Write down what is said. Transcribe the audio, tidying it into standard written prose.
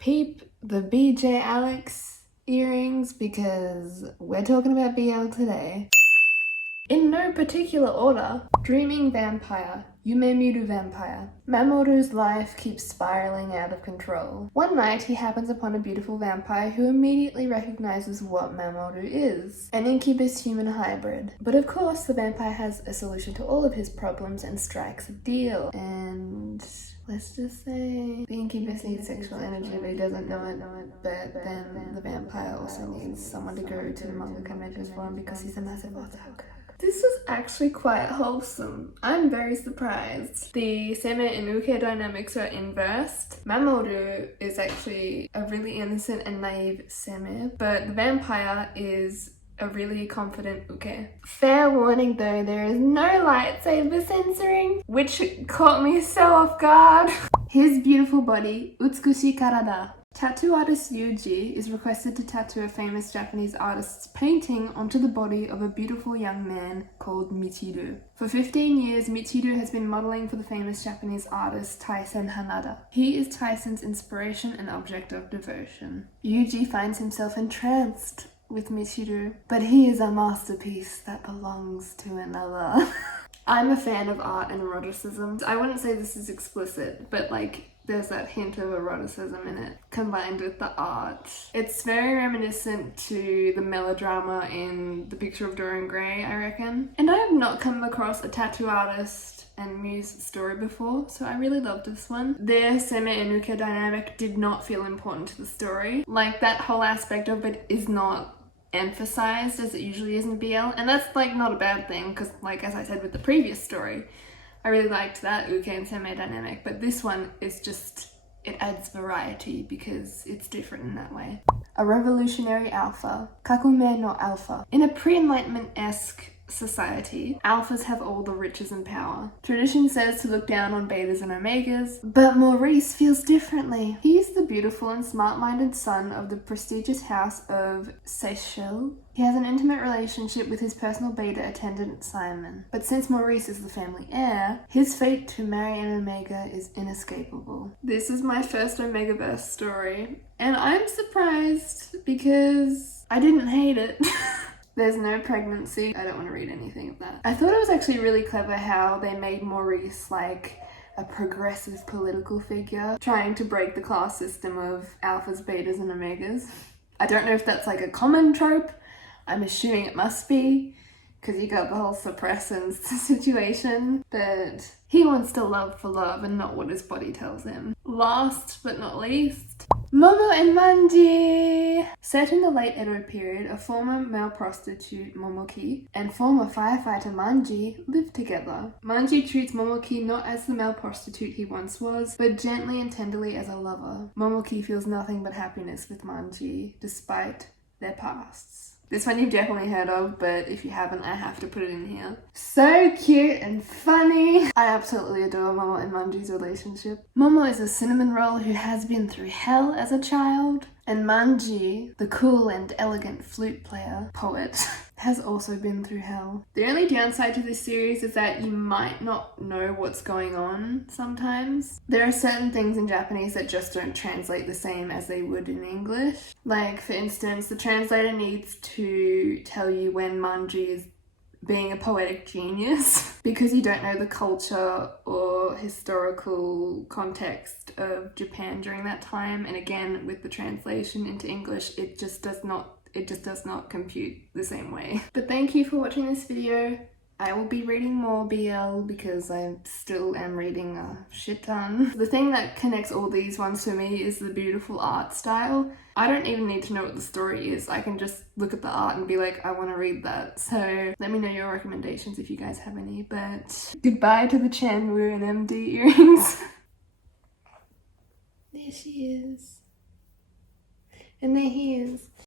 Peep the BJ Alex earrings because we're talking about BL today. In no particular order, dreaming vampire, Yume Miru vampire. Mamoru's life keeps spiraling out of control. One night, he happens upon a beautiful vampire who immediately recognizes what Mamoru is, an incubus human hybrid. But of course, the vampire has a solution to all of his problems and strikes a deal. And let's just say the incubus needs sexual energy, but he doesn't know it. But then the vampire also needs someone to go to the manga conventions for him because he's a massive otaku. This was actually quite wholesome. I'm very surprised. The Seme and Uke dynamics are inversed. Mamoru is actually a really innocent and naive Seme, but the vampire is a really confident Uke. Fair warning though, there is no lightsaber censoring, which caught me so off guard. His beautiful body, Utsukushi Karada. Tattoo artist Yuji is requested to tattoo a famous Japanese artist's painting onto the body of a beautiful young man called Michiru. For 15 years, Michiru has been modeling for the famous Japanese artist Taisen Hanada. He is Taisen's inspiration and object of devotion. Yuji finds himself entranced with Michiru, but he is a masterpiece that belongs to another. I'm a fan of art and eroticism. I wouldn't say this is explicit, but there's that hint of eroticism in it, combined with the art. It's very reminiscent to the melodrama in The Picture of Dorian Gray, I reckon. And I have not come across a tattoo artist and muse story before, so I really loved this one. Their Seme and Uke dynamic did not feel important to the story. That whole aspect of it is not emphasized as it usually is in BL, and that's not a bad thing because as I said with the previous story, I really liked that Uke and Seme dynamic, but this one is just, it adds variety because it's different in that way. A revolutionary alpha, Kakume no alpha. In a pre-enlightenment-esque society, alphas have all the riches and power. Tradition says to look down on betas and omegas, but Maurice feels differently. He is the beautiful and smart-minded son of the prestigious house of Seychelles. He has an intimate relationship with his personal beta attendant Simon. But since Maurice is the family heir, his fate to marry an omega is inescapable. This is my first Omegaverse story, and I'm surprised because I didn't hate it. There's no pregnancy. I don't want to read anything of that. I thought it was actually really clever how they made Maurice a progressive political figure, trying to break the class system of alphas, betas, and omegas. I don't know if that's a common trope. I'm assuming it must be, because you got the whole suppressants situation, but he wants to love for love and not what his body tells him. Last but not least, Momo and Manji! Set in the late Edo period, a former male prostitute, Momoki, and former firefighter Manji live together. Manji treats Momoki not as the male prostitute he once was, but gently and tenderly as a lover. Momoki feels nothing but happiness with Manji, despite their pasts. This one you've definitely heard of, but if you haven't, I have to put it in here. So cute and funny. I absolutely adore Momo and Manji's relationship. Momo is a cinnamon roll who has been through hell as a child, and Manji, the cool and elegant flute player, poet, has also been through hell. The only downside to this series is that you might not know what's going on sometimes. There are certain things in Japanese that just don't translate the same as they would in English. For instance, the translator needs to tell you when Manji is being a poetic genius because you don't know the culture or historical context of Japan during that time. And again, with the translation into English, it just does not compute the same way. But thank you for watching this video. I will be reading more BL because I still am reading a shit ton. The thing that connects all these ones for me is the beautiful art style. I don't even need to know what the story is. I can just look at the art and be like, I want to read that. So let me know your recommendations if you guys have any. But goodbye to the Chanwoo and MD earrings. There she is. And there he is.